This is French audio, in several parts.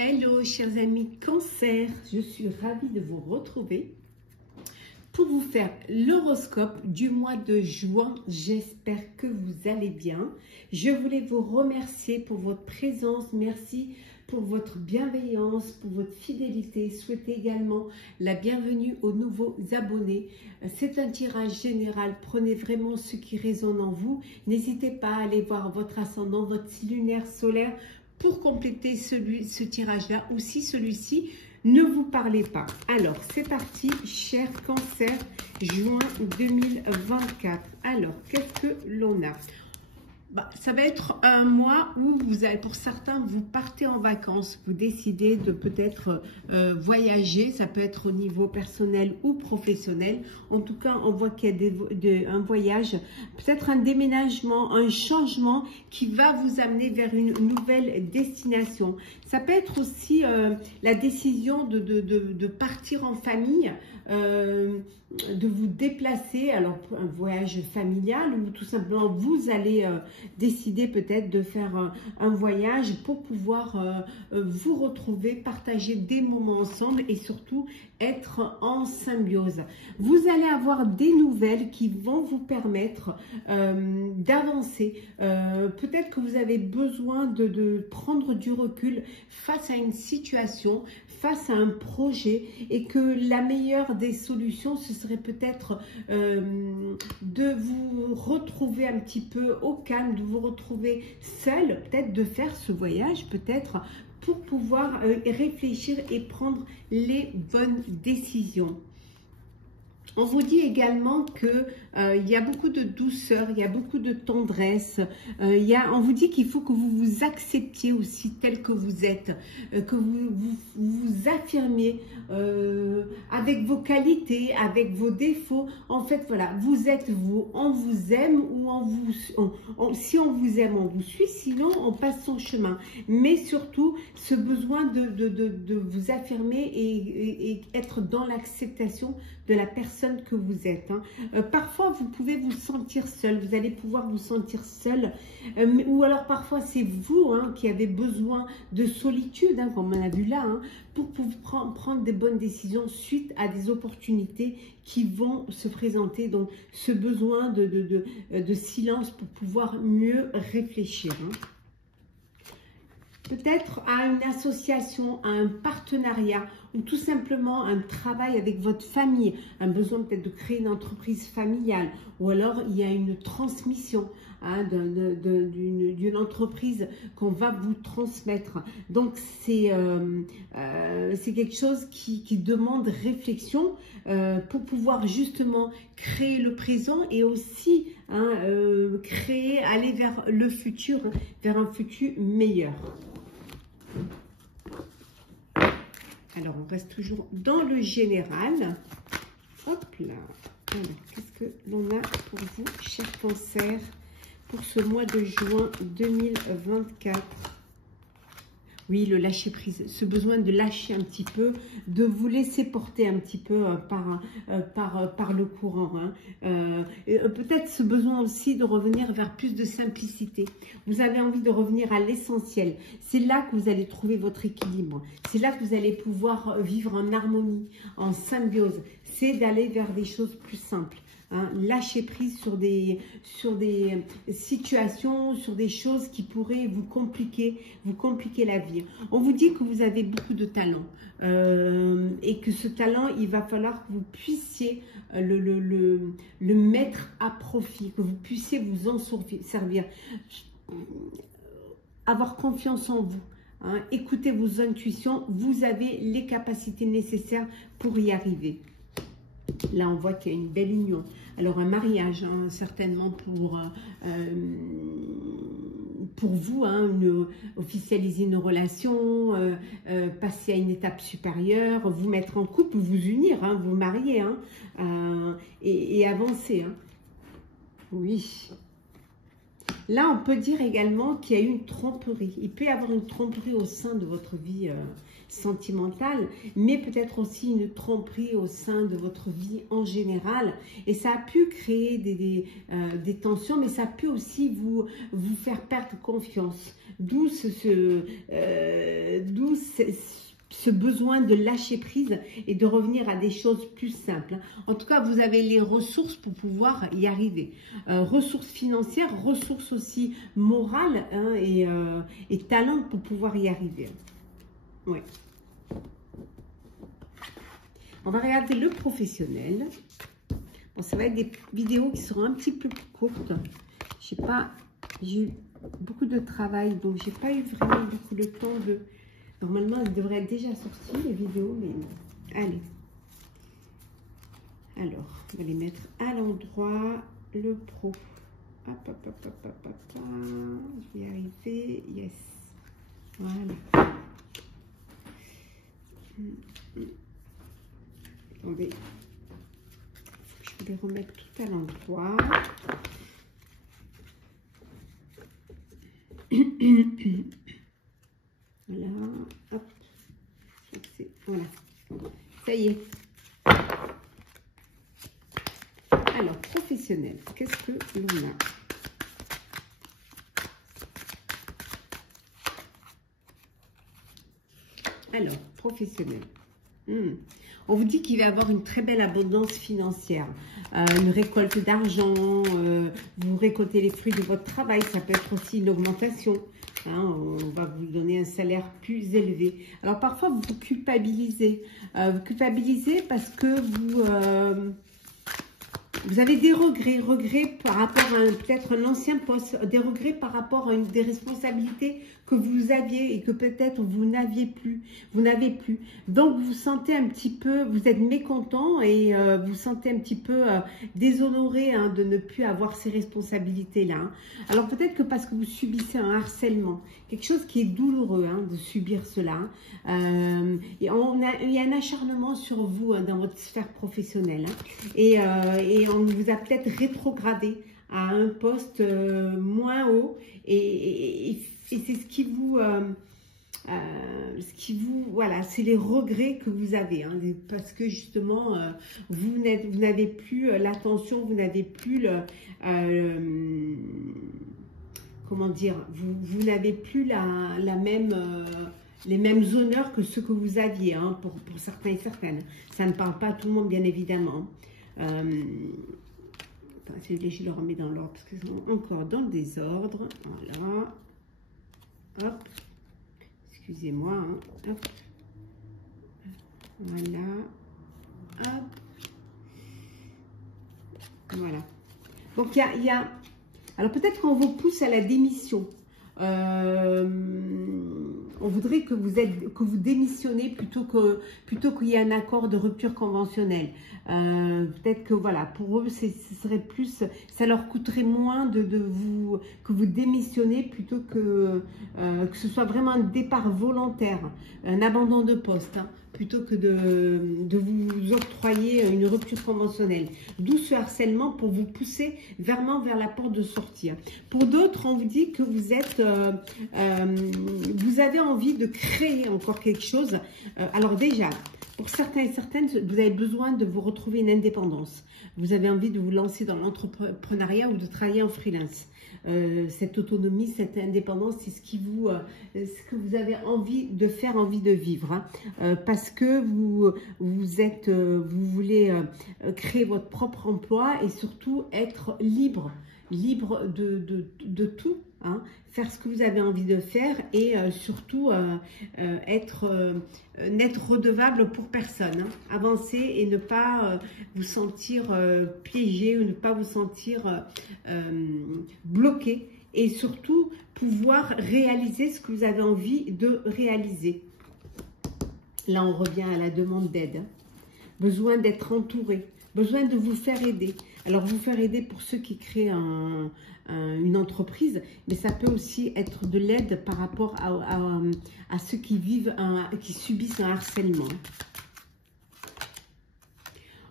Hello chers amis Cancer, je suis ravie de vous retrouver pour vous faire l'horoscope du mois de juin. J'espère que vous allez bien. Je voulais vous remercier pour votre présence, merci pour votre bienveillance, pour votre fidélité. Souhaitez également la bienvenue aux nouveaux abonnés. C'est un tirage général, prenez vraiment ce qui résonne en vous. N'hésitez pas à aller voir votre ascendant, votre lunaire solaire pour compléter ce tirage-là, ou si celui-ci ne vous parlait pas. Alors, c'est parti, cher Cancer, juin 2024. Alors, qu'est-ce que l'on a? Ça va être un mois où vous allez, pour certains, vous partez en vacances, vous décidez de peut-être voyager, ça peut être au niveau personnel ou professionnel. En tout cas, on voit qu'il y a un voyage, peut-être un déménagement, un changement qui va vous amener vers une nouvelle destination. Ça peut être aussi la décision de partir en famille, de vous déplacer, alors un voyage familial ou tout simplement vous allez décider peut-être de faire un voyage pour pouvoir vous retrouver, partager des moments ensemble et surtout être en symbiose. Vous allez avoir des nouvelles qui vont vous permettre d'avancer. Peut-être que vous avez besoin de prendre du recul face à une situation, face à un projet, et que la meilleure des solutions, ce serait peut-être de vous retrouver un petit peu au calme, de vous retrouver seul, peut-être de faire ce voyage, peut-être pour pouvoir réfléchir et prendre les bonnes décisions. On vous dit également que il y a beaucoup de douceur, il y a beaucoup de tendresse. On vous dit qu'il faut que vous vous acceptiez aussi tel que vous êtes, que vous affirmiez avec vos qualités, avec vos défauts. En fait, voilà, vous êtes vous. On vous aime ou si on vous aime, on vous suit. Sinon, on passe son chemin. Mais surtout, ce besoin de vous affirmer et être dans l'acceptation de la personne que vous êtes. Parfois, vous pouvez vous sentir seul, vous allez pouvoir vous sentir seul, ou alors parfois c'est vous qui avez besoin de solitude, comme on a vu là, pour prendre des bonnes décisions suite à des opportunités qui vont se présenter. Donc, ce besoin de silence pour pouvoir mieux réfléchir. Peut-être à une association, à un partenariat ou tout simplement un travail avec votre famille, un besoin peut-être de créer une entreprise familiale, ou alors il y a une transmission d'une entreprise qu'on va vous transmettre. Donc c'est quelque chose qui demande réflexion pour pouvoir justement créer le présent et aussi aller vers le futur, vers un futur meilleur. Alors, on reste toujours dans le général. Hop là. Alors, qu'est-ce que l'on a pour vous, cher Cancer, pour ce mois de juin 2024? Oui, le lâcher prise, ce besoin de lâcher un petit peu, de vous laisser porter un petit peu par le courant. Peut-être ce besoin aussi de revenir vers plus de simplicité. Vous avez envie de revenir à l'essentiel. C'est là que vous allez trouver votre équilibre. C'est là que vous allez pouvoir vivre en harmonie, en symbiose. C'est d'aller vers des choses plus simples. Lâcher prise sur des situations, sur des choses qui pourraient vous compliquer la vie. On vous dit que vous avez beaucoup de talent et que ce talent, il va falloir que vous puissiez le mettre à profit, que vous puissiez vous en servir, avoir confiance en vous. Écoutez vos intuitions, vous avez les capacités nécessaires pour y arriver. Là, on voit qu'il y a une belle union. Alors, un mariage, certainement pour vous, officialiser une relation, passer à une étape supérieure, vous mettre en couple, vous unir, vous marier et avancer. Oui. Là, on peut dire également qu'il y a eu une tromperie. Il peut y avoir une tromperie au sein de votre vie sentimentale, mais peut-être aussi une tromperie au sein de votre vie en général. Et ça a pu créer des tensions, mais ça peut aussi vous faire perdre confiance. D'où ce besoin de lâcher prise et de revenir à des choses plus simples. En tout cas, vous avez les ressources pour pouvoir y arriver. Ressources financières, ressources aussi morales, hein, et talent pour pouvoir y arriver. Ouais. On va regarder le professionnel. Bon, ça va être des vidéos qui seront un petit peu plus courtes. Je sais pas, j'ai eu beaucoup de travail, donc j'ai pas eu vraiment beaucoup de temps de... Normalement, elles devraient être déjà sorties, les vidéos, mais allez. Alors, on va les mettre à l'endroit. Le pro. Hop, hop, hop, hop, hop, hop, hop. Je vais y arriver. Yes. Voilà. Attendez. Je vais les remettre tout à l'endroit. Voilà, hop, voilà, ça y est. Alors, professionnel, qu'est-ce que l'on a? Alors, professionnel. On vous dit qu'il va y avoir une très belle abondance financière, une récolte d'argent, vous récoltez les fruits de votre travail, ça peut être aussi une augmentation. Hein, on va vous donner un salaire plus élevé. Alors parfois vous culpabilisez. Vous culpabilisez parce que vous avez des regrets par rapport à peut-être un ancien poste, des regrets par rapport à des responsabilités que vous aviez et que peut-être vous n'avez plus. Donc vous sentez un petit peu, vous êtes mécontent et vous sentez un petit peu déshonoré, hein, de ne plus avoir ces responsabilités-là. Hein. Alors peut-être que parce que vous subissez un harcèlement, quelque chose qui est douloureux, hein, de subir cela. Et il y a un acharnement sur vous, hein, dans votre sphère professionnelle, hein, et on vous a peut-être rétrogradé à un poste moins haut et c'est ce qui vous voilà, c'est les regrets que vous avez, hein, parce que justement vous n'avez plus l'attention, vous n'avez plus comment dire, vous n'avez plus la même les mêmes honneurs que ceux que vous aviez, hein, pour certains et certaines. Ça ne parle pas à tout le monde, bien évidemment. Je le remets dans l'ordre parce qu'ils sont encore dans le désordre. Voilà. Hop. Excusez-moi. Hein. Hop. Voilà. Hop. Voilà. Donc, il y a... Alors, peut-être qu'on vous pousse à la démission. On voudrait que vous démissionnez plutôt qu'il y ait un accord de rupture conventionnelle. Peut-être que voilà, pour eux, ce serait plus, ça leur coûterait moins que vous démissionnez plutôt que ce soit vraiment un départ volontaire, un abandon de poste, hein, plutôt que de vous octroyer une rupture conventionnelle. D'où ce harcèlement pour vous pousser vraiment vers la porte de sortie. Pour d'autres, on vous dit que vous êtes, vous avez envie de créer encore quelque chose. Alors déjà, pour certains et certaines, vous avez besoin de vous retrouver une indépendance. Vous avez envie de vous lancer dans l'entrepreneuriat ou de travailler en freelance. Cette autonomie, cette indépendance, c'est ce que vous avez envie de faire, envie de vivre, hein, parce que vous voulez créer votre propre emploi et surtout être libre de tout, hein, faire ce que vous avez envie de faire et surtout n'être redevable pour personne, hein, avancer et ne pas vous sentir piégé ou ne pas vous sentir bloqué et surtout pouvoir réaliser ce que vous avez envie de réaliser. Là, on revient à la demande d'aide, hein. Besoin d'être entouré, besoin de vous faire aider. Alors, vous faire aider pour ceux qui créent une entreprise, mais ça peut aussi être de l'aide par rapport à ceux qui qui subissent un harcèlement.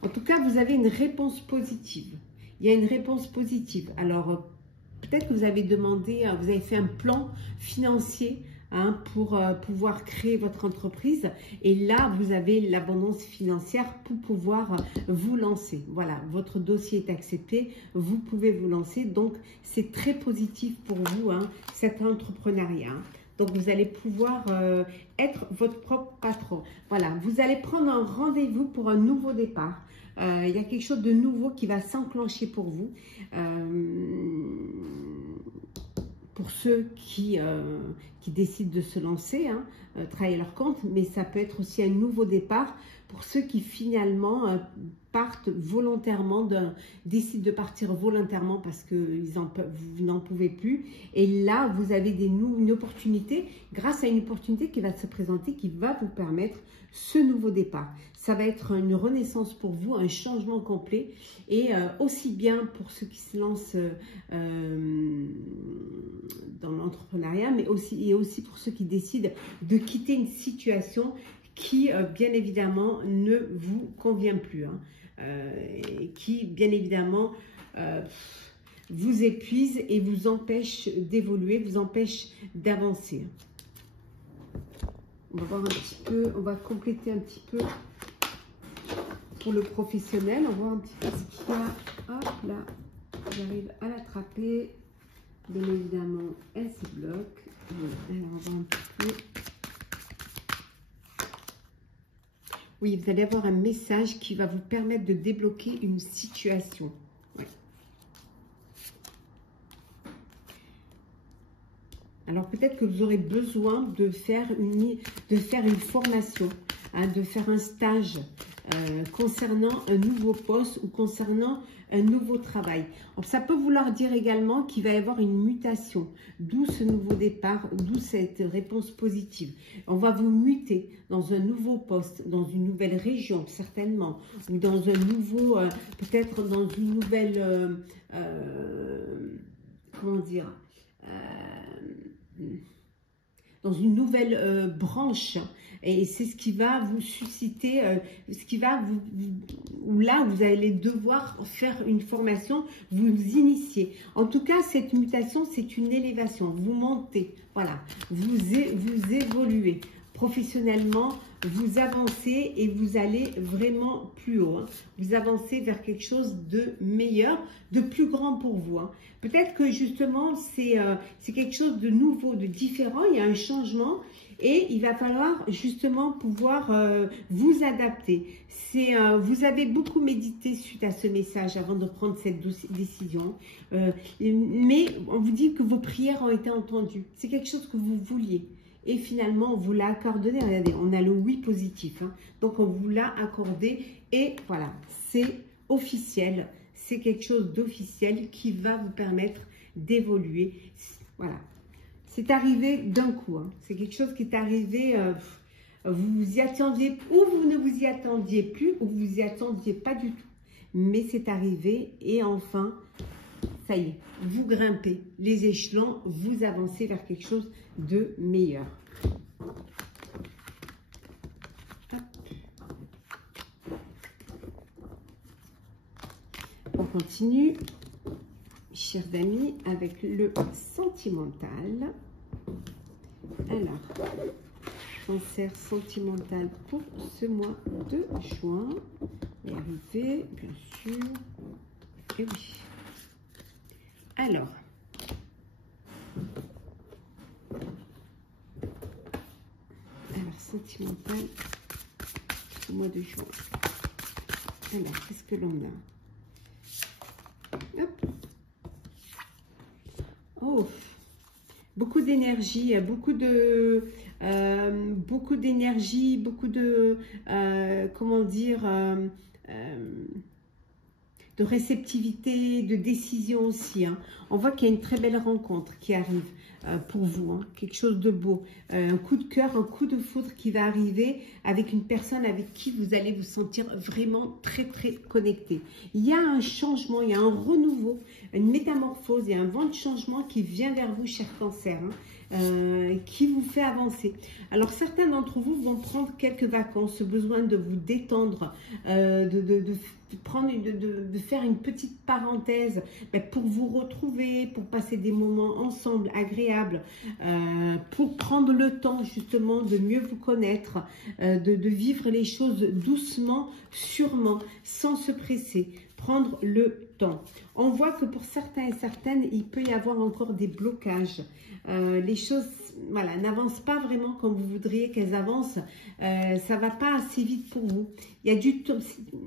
En tout cas, vous avez une réponse positive. Il y a une réponse positive. Alors, peut-être que vous avez demandé, vous avez fait un plan financier, hein, pour pouvoir créer votre entreprise. Et là, vous avez l'abondance financière pour pouvoir vous lancer. Voilà, votre dossier est accepté, vous pouvez vous lancer. Donc, c'est très positif pour vous, hein, cet entrepreneuriat. Hein. Donc, vous allez pouvoir être votre propre patron. Voilà, vous allez prendre un rendez-vous pour un nouveau départ. Il y a quelque chose de nouveau qui va s'enclencher pour vous. Pour ceux qui décident de se lancer, hein, travailler leur compte, mais ça peut être aussi un nouveau départ pour ceux qui finalement partent volontairement, décident de partir volontairement parce que vous n'en pouvez plus. Et là, vous avez une opportunité, grâce à une opportunité qui va se présenter, qui va vous permettre ce nouveau départ. Ça va être une renaissance pour vous, un changement complet, et aussi bien pour ceux qui se lancent dans l'entrepreneuriat, mais aussi pour ceux qui décident de quitter une situation qui, bien évidemment, ne vous convient plus, hein, et qui, bien évidemment, vous épuise et vous empêche d'évoluer, vous empêche d'avancer. On va voir un petit peu, on va compléter un petit peu pour le professionnel. On va voir un petit peu ce qu'il y a. Hop là, j'arrive à l'attraper. Bien évidemment, elle se bloque. Voilà. Alors, on va voir un petit peu. Oui, vous allez avoir un message qui va vous permettre de débloquer une situation. Ouais. Alors, peut-être que vous aurez besoin de faire une formation, hein, de faire un stage concernant un nouveau poste ou concernant un nouveau travail. Donc, ça peut vouloir dire également qu'il va y avoir une mutation, d'où ce nouveau départ, d'où cette réponse positive. On va vous muter dans un nouveau poste, dans une nouvelle région certainement, ou dans un nouveau, peut-être dans une nouvelle, comment dire, dans une nouvelle branche, et c'est ce qui va vous susciter, où là vous allez devoir faire une formation, vous initier. En tout cas, cette mutation, c'est une élévation, vous montez, voilà, vous évoluez professionnellement, vous avancez et vous allez vraiment plus haut, hein. Vous avancez vers quelque chose de meilleur, de plus grand pour vous, hein. Peut-être que justement c'est quelque chose de nouveau, de différent, il y a un changement et il va falloir justement pouvoir vous adapter. Vous avez beaucoup médité suite à ce message avant de prendre cette décision, mais on vous dit que vos prières ont été entendues, c'est quelque chose que vous vouliez. Et finalement, on vous l'a accordé. Regardez, on a le oui positif, hein. Donc, on vous l'a accordé. Et voilà, c'est officiel. C'est quelque chose d'officiel qui va vous permettre d'évoluer. Voilà. C'est arrivé d'un coup, hein. C'est quelque chose qui est arrivé, vous vous y attendiez, ou vous ne vous y attendiez plus, ou vous vous y attendiez pas du tout. Mais c'est arrivé et enfin, ça y est, vous grimpez les échelons, vous avancez vers quelque chose de meilleur. Hop. On continue, chers amis, avec le sentimental. Alors, cancer sentimental pour ce mois de juin. On va y arriver, bien sûr. Et oui. Alors, sentimental au mois de juin. Alors, qu'est-ce que l'on a? Hop. Oh, beaucoup d'énergie, beaucoup d'énergie, beaucoup de, comment dire, de réceptivité, de décision aussi, hein. On voit qu'il y a une très belle rencontre qui arrive pour vous, hein. Quelque chose de beau, un coup de cœur, un coup de foudre qui va arriver avec une personne avec qui vous allez vous sentir vraiment très très connecté. Il y a un changement, il y a un renouveau, une métamorphose, il y a un vent de changement qui vient vers vous, cher Cancer, hein. Qui vous fait avancer. Alors certains d'entre vous vont prendre quelques vacances, besoin de vous détendre, de faire une petite parenthèse pour vous retrouver, pour passer des moments ensemble agréables, pour prendre le temps justement de mieux vous connaître, de vivre les choses doucement, sûrement, sans se presser. prendre le temps. On voit que pour certains et certaines, il peut y avoir encore des blocages. Les choses, voilà, n'avancent pas vraiment comme vous voudriez qu'elles avancent. Ça va pas assez vite pour vous. Il y a du temps.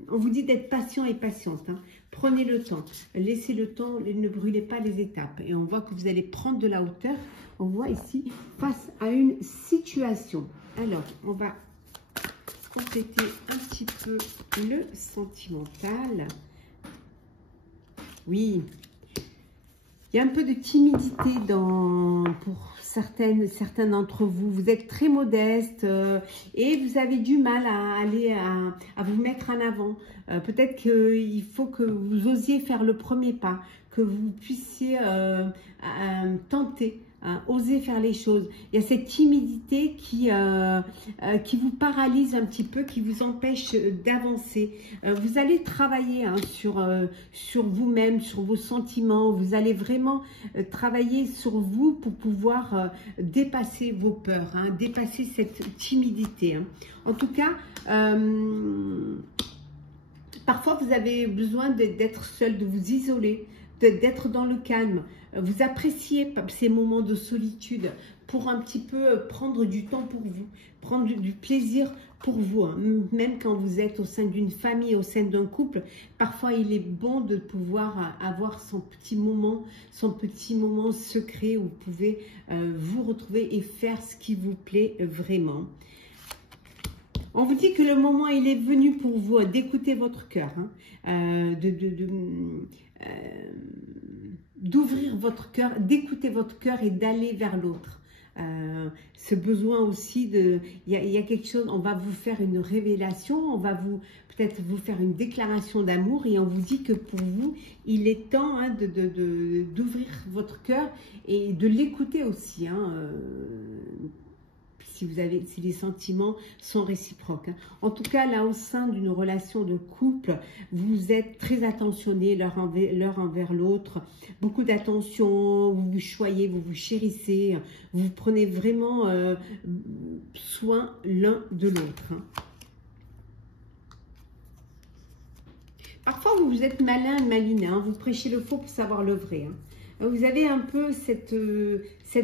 On vous dit d'être patient et patiente. Hein. Prenez le temps. Laissez le temps. Ne brûlez pas les étapes. Et on voit que vous allez prendre de la hauteur. On voit ici face à une situation. Alors, on va compléter un petit peu le sentimental. Oui, il y a un peu de timidité pour certains d'entre vous. Vous êtes très modeste et vous avez du mal à vous mettre en avant. Peut-être qu'il faut que vous osiez faire le premier pas, que vous puissiez tenter. Oser faire les choses. Il y a cette timidité qui vous paralyse un petit peu, qui vous empêche d'avancer. Vous allez travailler sur vous-même, sur vos sentiments. Vous allez vraiment travailler sur vous pour pouvoir dépasser vos peurs, hein, dépasser cette timidité. Hein. En tout cas, parfois vous avez besoin d'être seul, de vous isoler, d'être dans le calme. Vous appréciez ces moments de solitude pour un petit peu prendre du temps pour vous, prendre du plaisir pour vous. Hein. Même quand vous êtes au sein d'une famille, au sein d'un couple, parfois il est bon de pouvoir avoir son petit moment secret où vous pouvez vous retrouver et faire ce qui vous plaît vraiment. On vous dit que le moment il est venu pour vous d'écouter votre cœur, hein, d'ouvrir votre cœur, d'écouter votre cœur et d'aller vers l'autre. Ce besoin aussi il y a quelque chose, on va vous faire une révélation, on va peut-être vous faire une déclaration d'amour et on vous dit que pour vous, il est temps hein, d'ouvrir votre cœur et de l'écouter aussi. Hein, si les sentiments sont réciproques. Hein. En tout cas, là, au sein d'une relation de couple, vous êtes très attentionnés l'un envers l'autre. Beaucoup d'attention, vous vous choyez, vous vous chérissez, vous prenez vraiment soin l'un de l'autre. Hein. Parfois, vous êtes malin, malin, hein. Vous prêchez le faux pour savoir le vrai. Hein. Vous avez un peu cette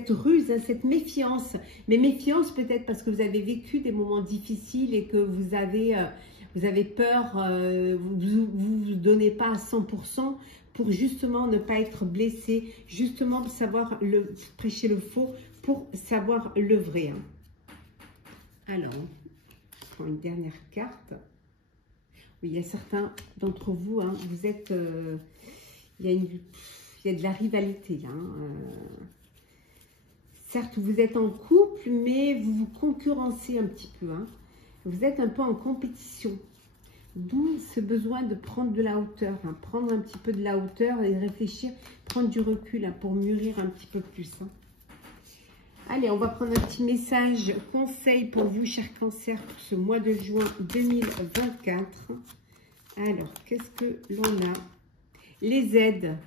ruse, hein, cette méfiance. Mais méfiance peut-être parce que vous avez vécu des moments difficiles et que vous avez peur, vous vous donnez pas à 100% pour justement ne pas être blessé, justement pour savoir prêcher le faux pour savoir le vrai. Hein. Alors, je prends une dernière carte. Oui, il y a certains d'entre vous, hein, vous êtes, il y a de la rivalité. Hein. Certes, vous êtes en couple, mais vous vous concurrencez un petit peu. Hein. Vous êtes un peu en compétition. D'où ce besoin de prendre de la hauteur. Hein. Prendre un petit peu de la hauteur et réfléchir, prendre du recul hein, pour mûrir un petit peu plus. Hein. Allez, on va prendre un petit message, conseil pour vous, chers cancers, pour ce mois de juin 2024. Alors, qu'est-ce que l'on a? Les aides.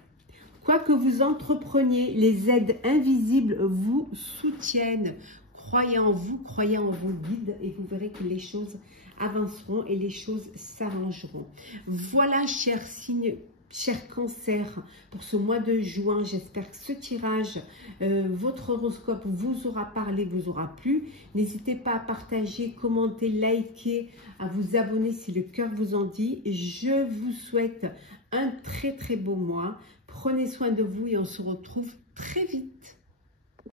Quoi que vous entrepreniez, les aides invisibles vous soutiennent. Croyez en vous, croyez en vos guides et vous verrez que les choses avanceront et les choses s'arrangeront. Voilà, chers signes, chers cancers, pour ce mois de juin. J'espère que ce tirage, votre horoscope vous aura parlé, vous aura plu. N'hésitez pas à partager, commenter, liker, à vous abonner si le cœur vous en dit. Je vous souhaite un très très beau mois. Prenez soin de vous et on se retrouve très vite.